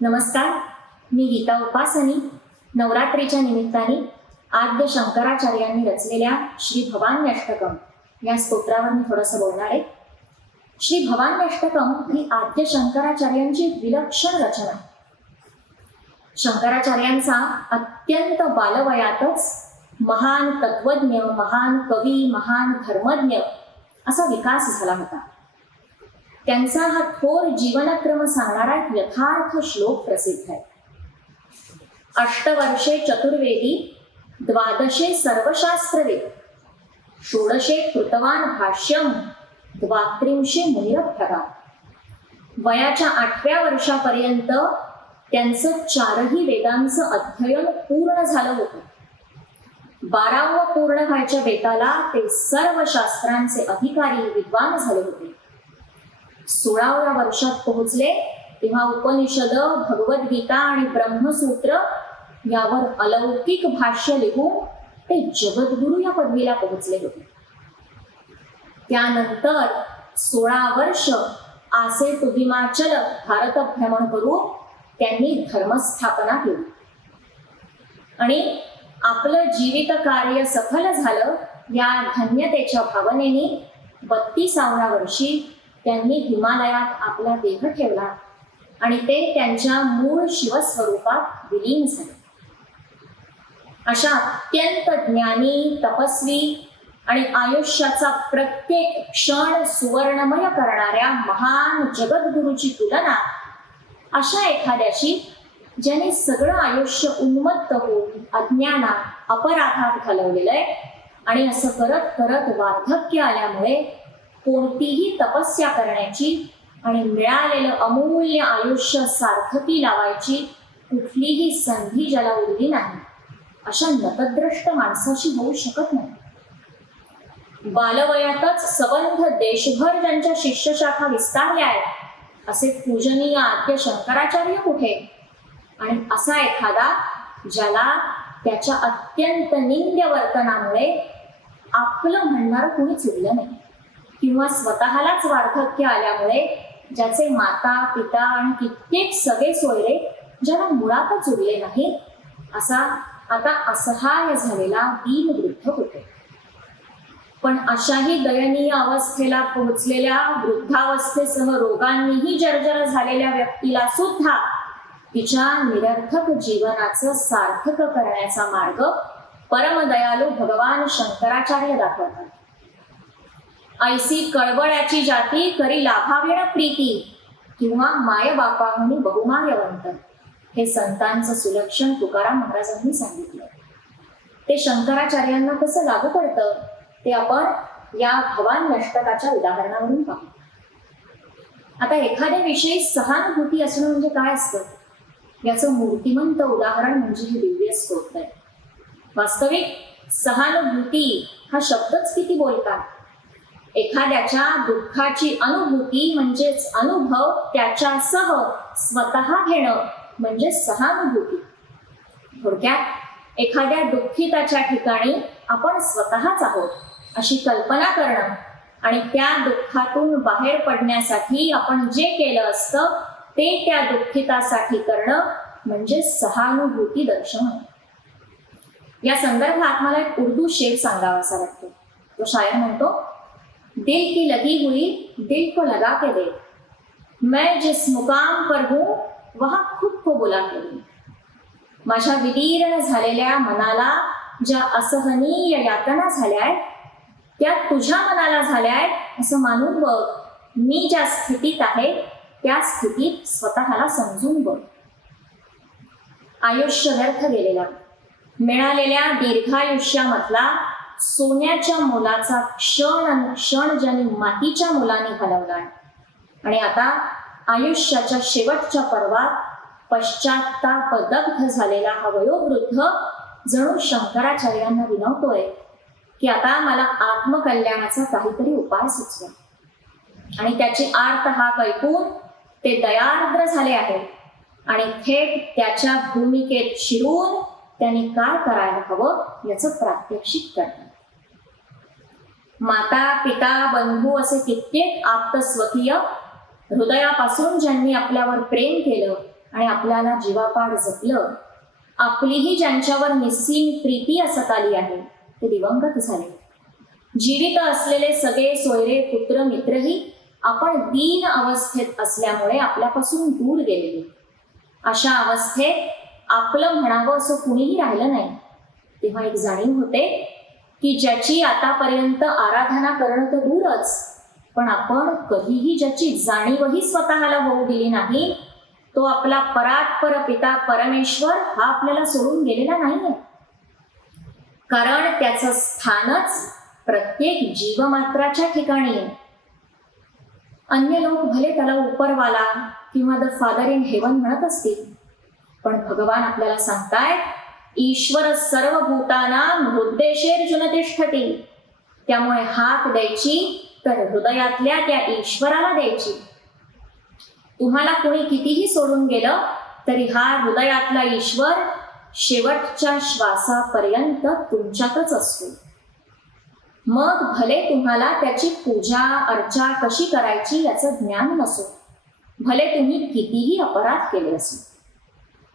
नमस्कार मी गीता उपासनी. नवरात्रीच्या निमित्ताने आद्य शंकराचार्यांनी रचलेल्या श्री भवान्यष्टकम या स्तोत्रावर मी थोडंसं बोलणार आहे. श्री भवान्यष्टकम ही आद्य शंकराचार्यांची विलक्षण रचना आहे. शंकराचार्यांचा अत्यंत बालवयातच महान तत्वज्ञ महान कवी महान धर्मज्ञ असा विकास झाला होता. त्यांचा हा थोर जीवनक्रम सांगणारा यथार्थ श्लोक प्रसिद्ध आहे. अष्टवर्षे चतुर्वेदी द्वादशे सर्वशास्त्रवेद षोडशे कृतवान भाष्यम द्वात्रिंशे मुनिरभ्यगा वयाच्या आठव्या वर्षापर्यंत त्यांचं चारही वेदांचं अध्ययन पूर्ण झालं होतं. बारावं पूर्ण व्हायच्या बेताला ते सर्व शास्त्रांचे अधिकारी विद्वान झाले होते. सोळाव्या वर्षात पोहोचले तेव्हा उपनिषद भगवद्गीता आणि ब्रह्मसूत्र यावर अलौकिक भाष्य लिहून ते जगद्गुरु या पदवीला पोहोचले होते. त्यानंतर सोळा वर्ष आसे तुहिमाचल भारत भ्रमण करून त्यांनी धर्मस्थापना केली. आणि आपलं जीवित कार्य सफल झालं या धन्यतेच्या भावनेने बत्तीसाव्या वर्षी त्यांनी हिमालयात आपला देह ठेवला आणि ते त्यांच्या मूळ शिवस्वरूपात विलीन झाले. अशा अत्यंत ज्ञानी तपस्वी आणि आयुष्याचा प्रत्येक क्षण सुवर्णमय करणाऱ्या महान जगद्गुरूची तुलना अशा एखाद्याशी ज्याने सगळं आयुष्य उन्मत्त होऊन अज्ञानात अपराधात घालवलेलं आहे आणि असं करत करत वार्धक्य आल्यामुळे कोणतीही तपस्या करण्याची आणि मिळालेलं अमूल्य आयुष्य सार्थकी लावायची कुठलीही संधी ज्याला उरली नाही अशा नतद्रष्ट माणसाशी होऊ शकत नाही. बालवयातच सबंध देशभर ज्यांच्या शिष्यशाखा विस्तारल्या आहेत असे पूजनीय आद्य शंकराचार्य कुठे? आणि असा एखादा ज्याला त्याच्या अत्यंत निंद्य वर्तनामुळे आपलं म्हणणारं कुणी उरलं नाही. किंवा स्वतःलाच वार्धक्य आल्यामुळे ज्याचे माता पिता आणि कित्येक सगळे सोयरे ज्याला मुळातच उरले नाही असा आता असहाय झालेला दीनवृद्ध होतो. पण अशाही दयनीय अवस्थेला पोहोचलेल्या वृद्धावस्थेसह रोगांनीही जर्जर झालेल्या व्यक्तीला सुद्धा तिच्या निरर्थक जीवनाचं सार्थक करण्याचा मार्ग परमदयालू भगवान शंकराचार्य दाखवतात. ऐसी कळवळ्याची जाती करी लाभावेण प्रीती किंवा माय म्हणून बहुमायवंत. हे संतांचं सुलक्षण तुकाराम महाराजांनी सांगितलं. ते शंकराचार्यांना कसं लागू पडतं ते आपण या भवान नष्टकाच्या उदाहरणावरून पाहू. आता एखाद्या विषयी सहानुभूती असणं म्हणजे काय असतं? याचं मूर्तिमंत उदाहरण म्हणजे हे दिव्य स्तोत्र आहे. वास्तविक सहानुभूती हा शब्दच किती बोलतात? एखाद्याच्या दुःखाची अनुभूती म्हणजेच अनुभव त्याच्यासह स्वतः घेणं म्हणजे सहानुभूती. थोडक्यात एखाद्या दुःखिताच्या ठिकाणी आपण स्वतःच आहोत अशी कल्पना करणं आणि त्या दुःखातून बाहेर पडण्यासाठी आपण जे केलं असतं ते त्या दुःखितासाठी करणं म्हणजे सहानुभूती दर्शवणं. या संदर्भात मला एक उर्दू शेर सांगावासा वाटतो. तो शायर म्हणतो दिल की लगी हुई दिल को लगा के दे मैं जिस मुकाम पर हूं वहां खुद को बुला के दे माझ्या विदीर्ण झालेल्या मनाला ज्या असहनीय यातना झाल्या आहेत त्या तुझ्या मनाला झाल्या आहेत असं मानून बघ मी ज्या स्थितीत आहे त्या स्थितीत स्वतःला समजून बघ. आयुष्य व्यर्थ गेलेला. मिळालेल्या दीर्घायुष्यामधला सोन्याच्या मुलाचा क्षण क्षण ज्याने मातीच्या मुलाने घालवला आणि आता आयुष्याच्या शेवटच्या पर्वात पश्चातापदग्ध झालेला हा वयोवृद्ध जणू शंकराचार्यांना विनवतोय की आता मला आत्मकल्याणाचा काहीतरी उपाय सुचवा. आणि त्याची आर्त हा ऐकून ते दयार्द्र झाले आहे. आणि थेट त्याच्या भूमिकेत शिरून त्यांनी काय करायला हवं याचं प्रात्यक्षिक करतात. माता पिता बंधू असे कित्येक आप्त स्वकीय हृदयापासून ज्यांनी आपल्यावर प्रेम केलं आणि आपल्याला जीवापाड जपलं आपलीही ज्यांच्यावर निस्सीम प्रीती असत आली आहे ते दिवंगत झाले. जीवित असलेले सगळे सोयरे पुत्र मित्रही आपण दीन अवस्थेत असल्यामुळे आपल्यापासून दूर गेलेले. अशा अवस्थेत आपलं म्हणावं असं कुणीही राहिलं नाही. तेव्हा एक जाणीव होते की ज्याची आतापर्यंत आराधना करणं तर दूरच पण आपण कधीही ज्याची जाणीवही स्वतःला होऊ दिली नाही तो आपला परात्पर पिता परमेश्वर हा आपल्याला सोडून गेलेला नाहीये. कारण त्याचं स्थानच प्रत्येक जीवमात्राच्या ठिकाणी आहे. अन्य लोक भले त्याला उपरवाला किंवा द फादर इन हेवन म्हणत असतील पण भगवान आपल्याला सांगतायत ईश्वर सर्व भूताना हृदयशेर तिष्ठती त्यामुळे हात द्यायची तर हृदयातल्या त्या ईश्वराला द्यायची. तुम्हाला कोणी कितीही सोडून गेलं तरी हा हृदयातला ईश्वर शेवटच्या श्वासापर्यंत तुमच्यातच असतो. मग भले तुम्हाला त्याची पूजा अर्चा कशी करायची याचं ज्ञान नसो. भले तुम्ही कितीही अपराध केले असो.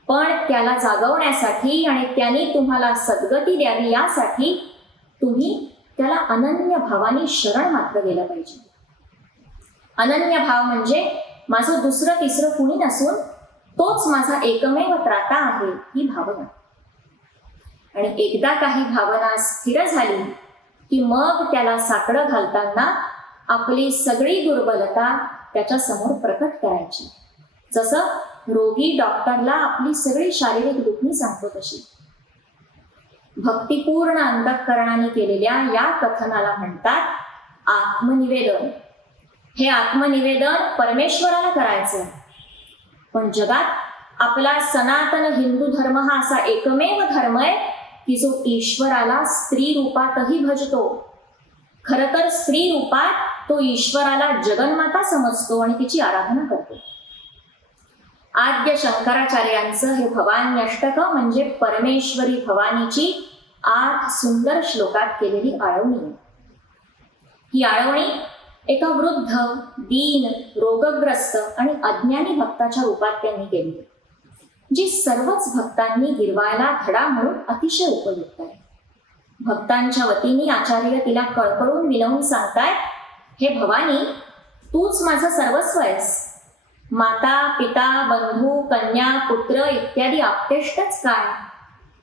पण त्याला जागवण्यासाठी आणि त्याने तुम्हाला सद्गती द्यावी यासाठी तुम्ही त्याला अनन्य भावाने शरण मात्र गेलं पाहिजे. अनन्य भाव म्हणजे माझं दुसरं तिसरं कुणी नसून तोच माझा एकमेव त्राता आहे ही भावना. आणि एकदा काही भावना स्थिर झाली की मग त्याला साकडं घालताना आपली सगळी दुर्बलता त्याच्यासमोर प्रकट करायची. जसं रोगी डॉक्टरला आपली सगळी शारीरिक दुखणी सांगतो तशी. भक्तिपूर्ण अंतःकरणाने केलेल्या या कथनाला म्हणतात आत्मनिवेदन. हे आत्मनिवेदन परमेश्वराला करायचं. पण जगात आपला सनातन हिंदू धर्म हा असा एकमेव धर्म आहे की जो ईश्वराला स्त्री रूपातही भजतो. खर तर स्त्री रूपात तो ईश्वराला जगन्माता समजतो आणि तिची आराधना करतो. आद्य शंकराचार्यांचं हे भवानी अष्टक म्हणजे परमेश्वरी भवानीची आठ सुंदर श्लोकात केलेली आळवणी ही आळवणी एका वृद्ध दीन रोगग्रस्त आणि अज्ञानी भक्ताच्या रूपात त्यांनी केली. जी सर्वच भक्तांनी गिरवायला धडा म्हणून अतिशय उपयुक्त आहे. भक्तांच्या वतीने आचार्य तिला कळकळून विनवून सांगतायत हे भवानी तूच माझं सर्वस्व आहेस. माता पिता बंधू कन्या पुत्र इत्यादी आपतेष्टच काय?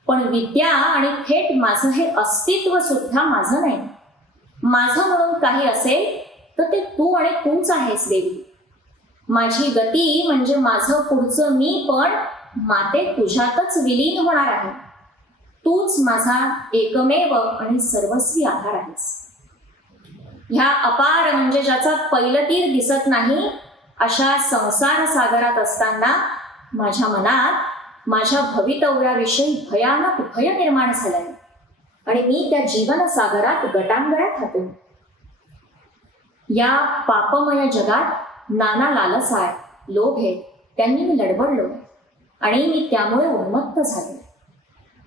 पण विद्या आणि थेट माझं हे अस्तित्व सुद्धा माझं नाही. माझं म्हणून काही असेल तर ते तू आणि तूच आहेस देवी. माझी गती म्हणजे माझं पुढचं मी पण माते तुझ्यातच विलीन होणार आहे. तूच माझा एकमेव आणि सर्वस्वी आधार आहेस. ह्या अपार म्हणजे ज्याचा पैलतीर दिसत नाही अशा संसार सागरात असताना माझ्या मनात माझ्या भवितव्याविषयी भयानक भय निर्माण झालंय. आणि मी त्या जीवन सागरात गटांगळ्यात हातो या पापमय जगात नाना लालसा आहे लोभ आहे त्यांनी मी लडबडलो आणि मी त्यामुळे उन्मत्त झाले.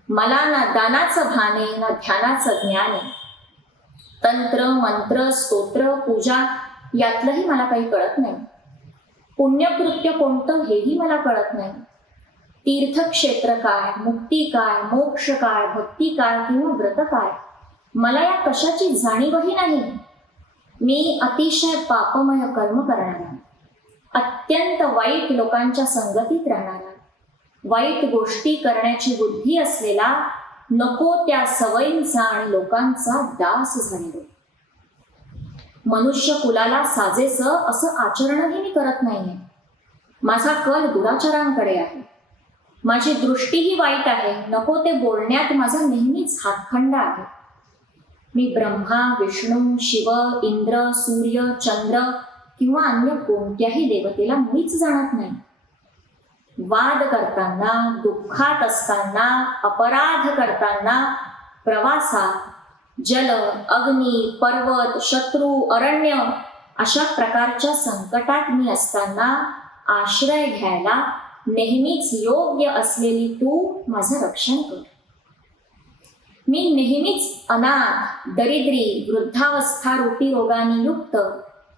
मला ना दानाचं भाने ना ध्यानाचं ज्ञान आहे. तंत्र मंत्र स्तोत्र पूजा यातलंही मला काही कळत नाही. पुण्यकृत्य कोणतं हेही मला कळत नाही. तीर्थक्षेत्र काय मुक्ती काय मोक्ष काय भक्ती काय किंवा व्रत काय? मला या कशाची जाणीवही नाही. मी अतिशय पापमय कर्म करणारा. अत्यंत वाईट लोकांच्या संगतीत राहणारा. वाईट गोष्टी करण्याची बुद्धी असलेला नको त्या सवयींचा आणि लोकांचा दास झालेला. मनुष्य कुलाला साजेस असं आचरणही मी करत नाहीये. माझा कल दुराचारांकडे आहे. माझी दृष्टीही वाईट आहे. नको ते बोलण्यात माझा नेहमीच हातखंडा आहे. मी ब्रह्मा विष्णू शिव इंद्र सूर्य चंद्र किंवा अन्य कोणत्याही देवतेला मुळीच जाणत नाही. वाद करताना दुःखात असताना अपराध करताना प्रवासात जल अग्नी पर्वत शत्रू अरण्य अशा प्रकारच्या संकटात मी असताना आश्रय घ्यायला नेहमीच योग्य असलेली तू माझं रक्षण कर. मी नेहमीच अनाथ दरिद्री वृद्धावस्था रूपी रोगाने युक्त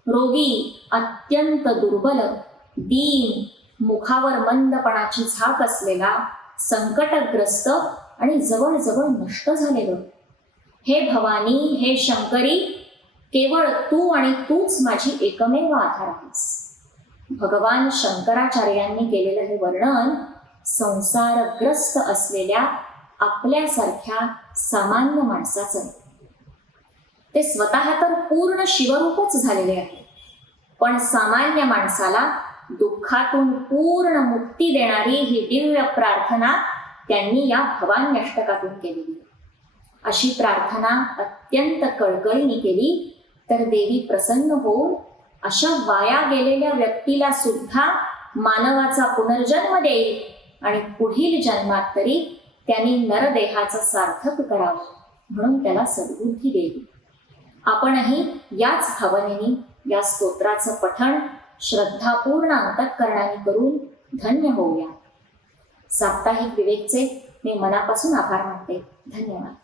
रोगी अत्यंत दुर्बल दीन मुखावर मंदपणाची झाक असलेला संकटग्रस्त आणि जवळजवळ नष्ट झालेलं. हे भवानी हे शंकरी केवळ तू आणि तूच माझी एकमेव आधार आहेस भगवान शंकराचार्यांनी केलेलं हे वर्णन संसारग्रस्त असलेल्या आपल्यासारख्या सामान्य माणसाचं आहे. ते स्वतः तर पूर्ण शिवरूपच झालेले आहे पण सामान्य माणसाला दुःखातून पूर्ण मुक्ती देणारी ही दिव्य प्रार्थना त्यांनी या भवान्यष्टकातून केलेली आहे. अशी प्रार्थना अत्यंत कळकळीने केली तर देवी प्रसन्न होऊन अशा वाया गेलेल्या व्यक्तीला सुद्धा मानवाचा पुनर्जन्म देईल आणि पुढील जन्मात तरी त्यांनी नरदेहाचं सार्थक करावं म्हणून त्याला सद्बुद्धी देईल आपणही याच भावनेने या स्तोत्राचं पठण श्रद्धापूर्ण अंतकरणाने करून धन्य होऊया. साप्ताहिक विवेकचे मी मनापासून आभार मानते. धन्यवाद.